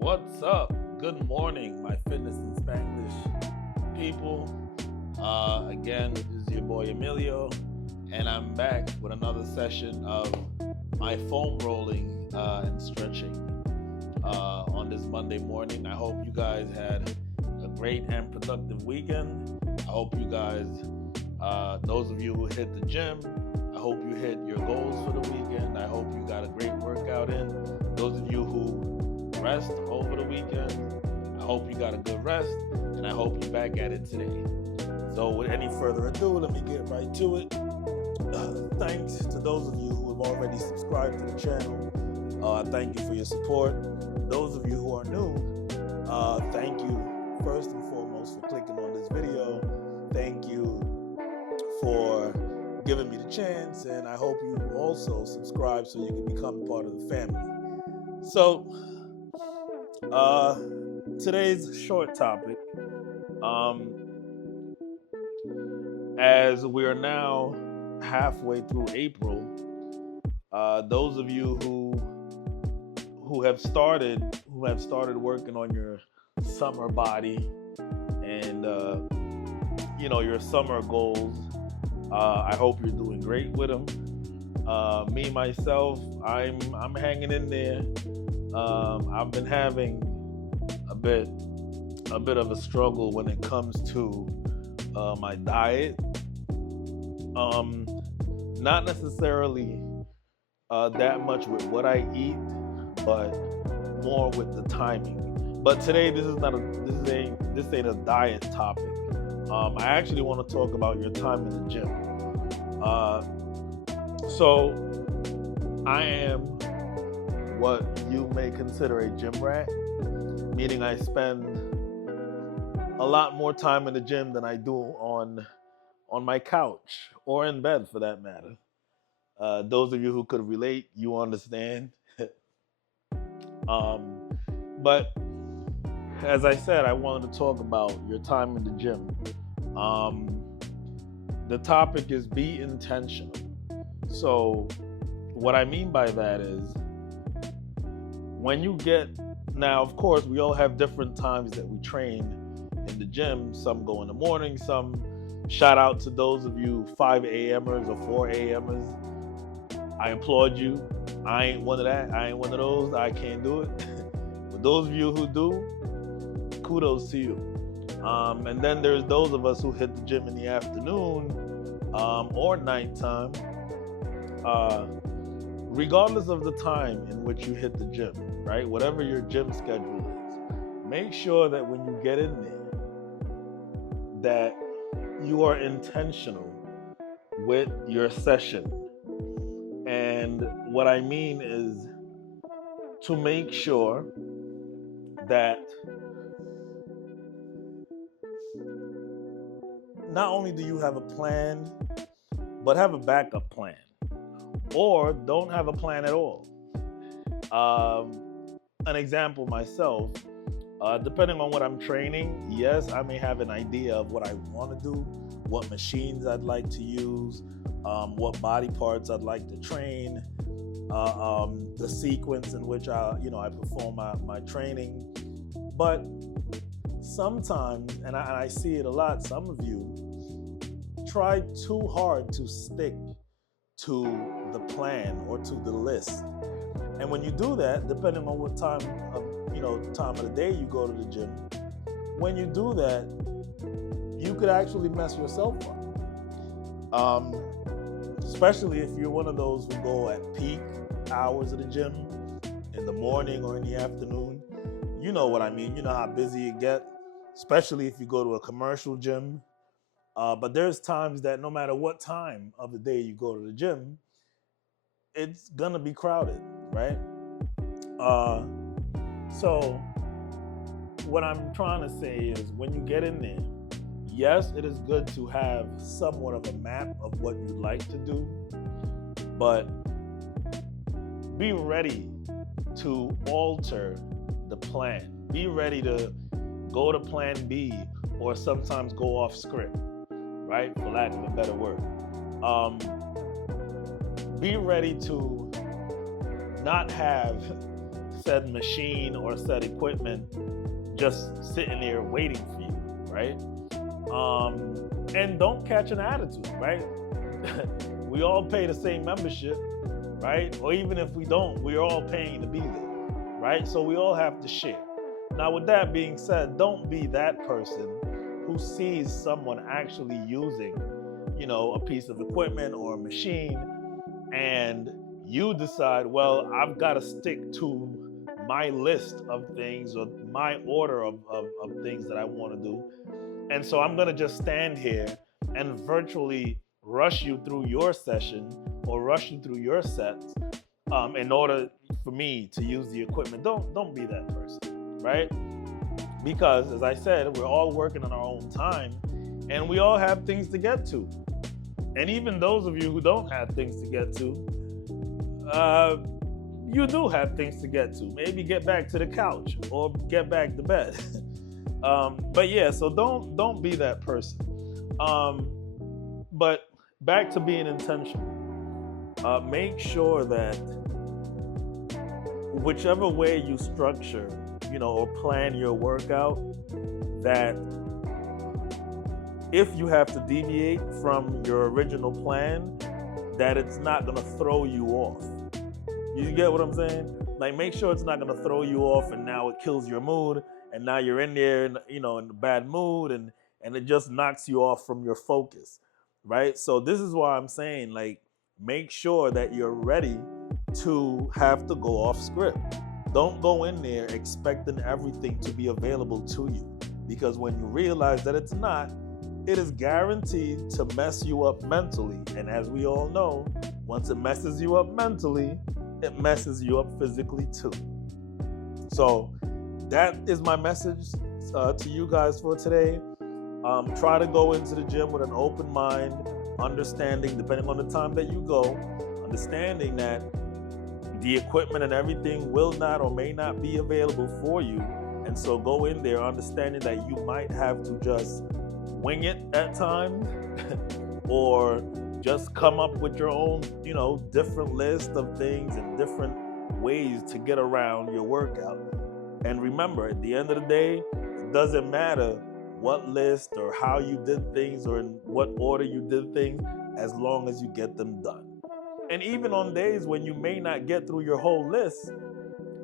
What's up? Good morning, my fitness and Spanglish people. Again, this is your boy Emilio, and I'm back with another session of my foam rolling and stretching on this Monday morning. I hope you guys had a great and productive weekend. I hope you guys, those of you who hit the gym, I hope you hit your goals for the weekend. I hope you got a great workout in. Those of you who rest over the weekend, I hope you got a good rest, and I hope you're back at it today. So with any further ado, let me get right to it. Thanks to those of you who have already subscribed to the channel. Thank you for your support. Those of you who are new, thank you first and foremost for clicking on this video. Thank you for giving me the chance, and I hope you also subscribe so you can become part of the family. So today's short topic, as we are now halfway through April, those of you who have started working on your summer body and your summer goals, I hope you're doing great with them. Me myself, I'm hanging in there. I've been having a bit of a struggle when it comes to my diet. Not necessarily that much with what I eat, but more with the timing. But today, this ain't a diet topic. I actually want to talk about your time in the gym. So I am what you may consider a gym rat, meaning I spend a lot more time in the gym than I do on my couch or in bed, for that matter. Those of you who could relate, you understand. But as I said, I wanted to talk about your time in the gym. The topic is be intentional. So what I mean by that is, when you now, of course, we all have different times that we train in the gym. Some go in the morning, some, shout out to those of you 5 a.m.ers or 4 a.m.ers. I applaud you. I ain't one of that. I ain't one of those. I can't do it. But those of you who do, kudos to you. And then there's those of us who hit the gym in the afternoon or nighttime. Regardless of the time in which you hit the gym, right? Whatever your gym schedule is, make sure that when you get in there, that you are intentional with your session. And what I mean is to make sure that not only do you have a plan, but have a backup plan. Or don't have a plan at all. An example myself, depending on what I'm training, yes, I may have an idea of what I want to do, what machines I'd like to use, what body parts I'd like to train, the sequence in which I perform my training. But sometimes, and I see it a lot, some of you try too hard to stick to the plan or to the list. And when you do that, depending on what time of the day you go to the gym, when you do that, you could actually mess yourself up. Especially if you're one of those who go at peak hours of the gym in the morning or in the afternoon. You know what I mean. You know how busy it gets, especially if you go to a commercial gym. But there's times that no matter what time of the day you go to the gym, it's gonna be crowded, right? So what I'm trying to say is, when you get in there, yes, it is good to have somewhat of a map of what you'd like to do, but be ready to alter the plan. Be ready to go to plan B, or sometimes go off script, right? For lack of a better word. Be ready to not have said machine or said equipment just sitting there waiting for you, right? And don't catch an attitude, right? We all pay the same membership, right? Or even if we don't, we're all paying to be there, right? So we all have to share. Now, with that being said, don't be that person who sees someone actually using, a piece of equipment or a machine, and you decide, well, I've got to stick to my list of things or my order of things that I want to do. And so I'm going to just stand here and virtually rush you through your session or rush you through your sets in order for me to use the equipment. Don't be that person, right? Because as I said, we're all working on our own time and we all have things to get to. And even those of you who don't have things to get to, you do have things to get to. Maybe get back to the couch or get back to bed. But yeah, so don't be that person. But back to being intentional. Make sure that whichever way you structure, or plan your workout, that if you have to deviate from your original plan, that it's not going to throw you off. You get what I'm saying? Like, make sure it's not going to throw you off and now it kills your mood and now you're in there, in a bad mood and it just knocks you off from your focus, right? So this is why I'm saying, like, make sure that you're ready to have to go off script. Don't go in there expecting everything to be available to you, because when you realize that it's not, it is guaranteed to mess you up mentally. And as we all know, once it messes you up mentally, it messes you up physically too. So that is my message to you guys for today. Try to go into the gym with an open mind, understanding, depending on the time that you go, understanding that the equipment and everything will not or may not be available for you. And so go in there understanding that you might have to just wing it at times or just come up with your own, different list of things and different ways to get around your workout. And remember, at the end of the day, it doesn't matter what list or how you did things or in what order you did things, as long as you get them done. And even on days when you may not get through your whole list,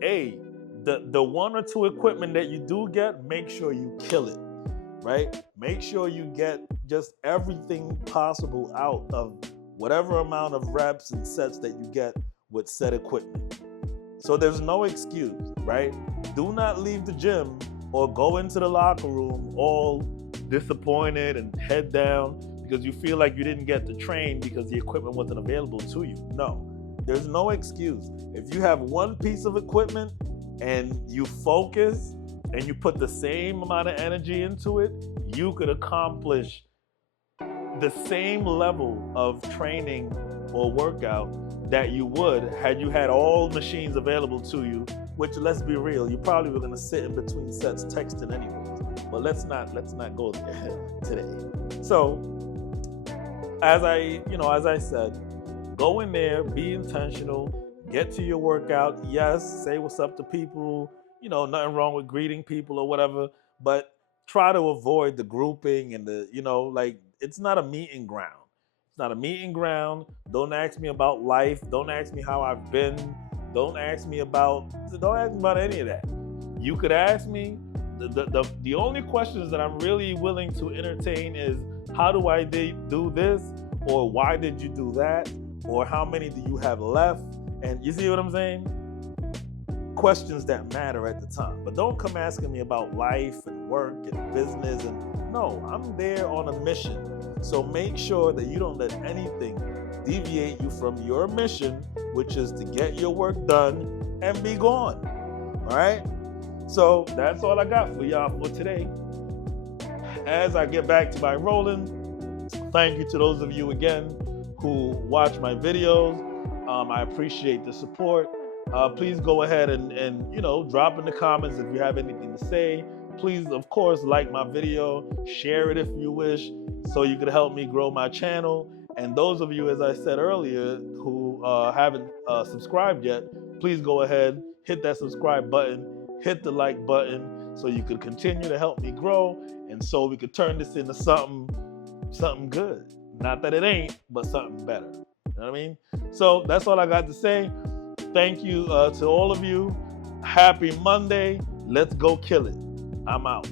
the one or two equipment that you do get, make sure you kill it, right? Make sure you get just everything possible out of whatever amount of reps and sets that you get with said equipment. So there's no excuse, right? Do not leave the gym or go into the locker room all disappointed and head down because you feel like you didn't get to train because the equipment wasn't available to you. No, there's no excuse. If you have one piece of equipment and you focus and you put the same amount of energy into it, you could accomplish the same level of training or workout that you would had you had all machines available to you, which, let's be real, you probably were going to sit in between sets texting anyways. But let's not go there today. So as I said, go in there, be intentional, get to your workout. Yes, say what's up to people, nothing wrong with greeting people or whatever, but try to avoid the grouping and it's not a meeting ground. It's not a meeting ground. Don't ask me about life. Don't ask me how I've been. Don't ask me about any of that. You could ask me, the only questions that I'm really willing to entertain is, how do I do this? Or why did you do that? Or how many do you have left? And you see what I'm saying? Questions that matter at the time. But don't come asking me about life and work and business. And no, I'm there on a mission. So make sure that you don't let anything deviate you from your mission, which is to get your work done and be gone. All right? So that's all I got for y'all for today. As I get back to my rolling, thank you to those of you again who watch my videos. I appreciate the support. Please go ahead and drop in the comments if you have anything to say. Please, of course, like my video, share it if you wish, so you can help me grow my channel. And those of you, as I said earlier, who haven't subscribed yet, please go ahead, hit that subscribe button, hit the like button, so you could continue to help me grow, and so we could turn this into something good. Not that it ain't, but something better. You know what I mean? So that's all I got to say. Thank you to all of you. Happy Monday. Let's go kill it. I'm out.